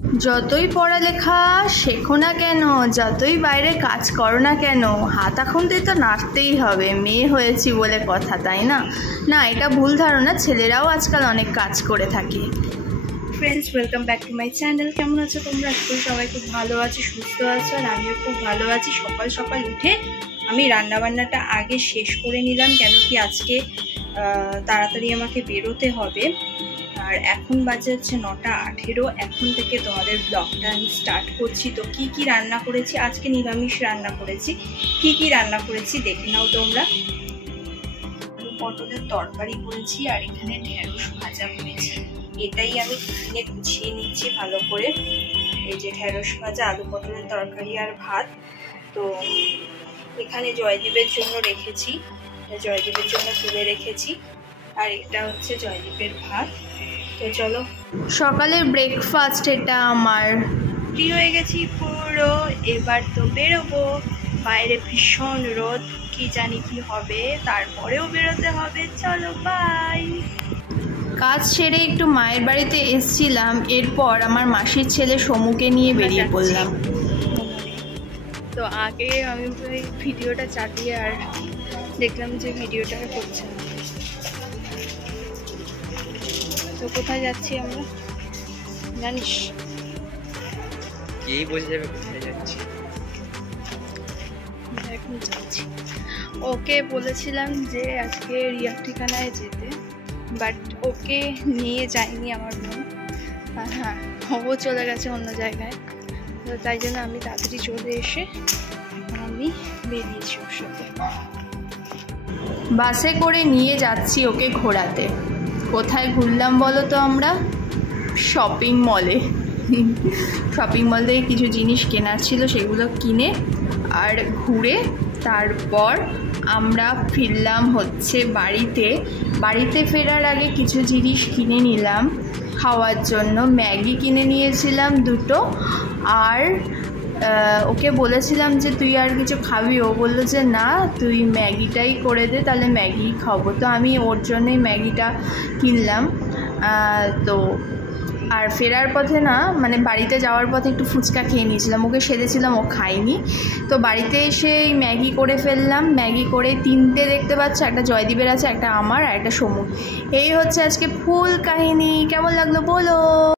যতই পড়ালেখা শেখো না কেন, যতই বাইরে কাজ করো না কেন, হাত খুন্তি তো নাড়তেই হবে, মেয়ে হয়েছি বলে কথা, তাই না? না, এটা ভুল ধারণা, ছেলেরাও আজকাল অনেক কাজ করে থাকে। Friends, welcome back to my channel. কেমন আছো তোমরা? আজকাল সবাই খুব ভালো আছো, সুস্থ আছো, আর আমিও খুব ভালো আছি। সকাল সকাল উঠে আমি রান্নাবান্নাটা আগে শেষ করে নিলাম, কেন কি আজকে তাড়াতাড়ি আমাকে বেরোতে হবে। আর এখন বাজে হচ্ছে 9:18। এখন থেকে তোমাদের ব্লগটা আমি স্টার্ট করছি। তো কি কি রান্না করেছি আজকে? নিরামিষ রান্না করেছি। কি কি রান্না করেছি দেখে নাও তোমরা। আলু পটলের তরকারি করেছি, আর এখানে ঢেঁড়স ভাজা করেছি। এটাই আমি টিফিনে গুছিয়ে নিচ্ছি ভালো করে। এই যে ঢেঁড়স ভাজা, আলু পটলের তরকারি আর ভাত। তো এখানে জয়দীপের জন্য রেখেছি, জয়দীপের জন্য তুলে রেখেছি। আর এটা হচ্ছে জয়দীপের ভাত। তো চলো, সকালের ব্রেকফাস্ট এটা আমার। ফ্রি হয়ে গেছি পুরো, এবার তো বেরোবো। বাইরে ভীষণ রোদ, কি জানি কি হবে, তারপরেও বেরোতে হবে। চলো, বাই। কাজ সেরে একটু মায়ের বাড়িতে এসছিলাম, এরপর আমার মাসির ছেলে সমুকে নিয়ে বেরিয়ে পড়লাম। তো আগে আমি ভিডিওটা চালিয়ে আর দেখলাম যে ভিডিওটা করছে না। তো কোথায় যাচ্ছি আমরা জানিস? এই বোঝা যাবে কোথায় যাচ্ছি। এখন যাচ্ছি, ওকে বলেছিলাম যে আজকে রিয়ার ঠিকানায় যেতে, বাট ওকে নিয়ে যায়নি আমার বোন। হ্যাঁ, ও চলে গেছে অন্য জায়গায়। তো তাই জন্য আমি তাড়াতাড়ি চলে এসে আমি বেরিয়েছি ওর সাথে। বাসে করে নিয়ে যাচ্ছি ওকে ঘোরাতে। কোথায় ঘুরলাম বলো তো? আমরা শপিং মলে। শপিং মল থেকে কিছু জিনিস কেনার ছিল, সেগুলো কিনে আর ঘুরে তারপর আমরা ফিরলাম হচ্ছে বাড়িতে। বাড়িতে ফেরার আগে কিছু জিনিস কিনে নিলাম খাওয়ার জন্য। ম্যাগি কিনে নিয়েছিলাম 2টো, আর ওকে বলেছিলাম যে তুই আর কিছু খাবি? ও বললো যে না, তুই ম্যাগিটাই করে দে, তাহলে ম্যাগি খাবো। তো আমি ওর জন্যই ম্যাগিটা কিনলাম। তো আর ফেরার পথে না, মানে বাড়িতে যাওয়ার পথে একটু ফুচকা খেয়ে নিয়েছিলাম, ওকে সেধেছিলাম, ও খায়নি। তো বাড়িতে এসে ম্যাগি করে ফেললাম। ম্যাগি করে 3টে দেখতে পাচ্ছ, একটা জয়দীপের আছে, একটা আমার, আর একটা সমু। এই হচ্ছে আজকে ফুল কাহিনী। কেমন লাগলো বলো?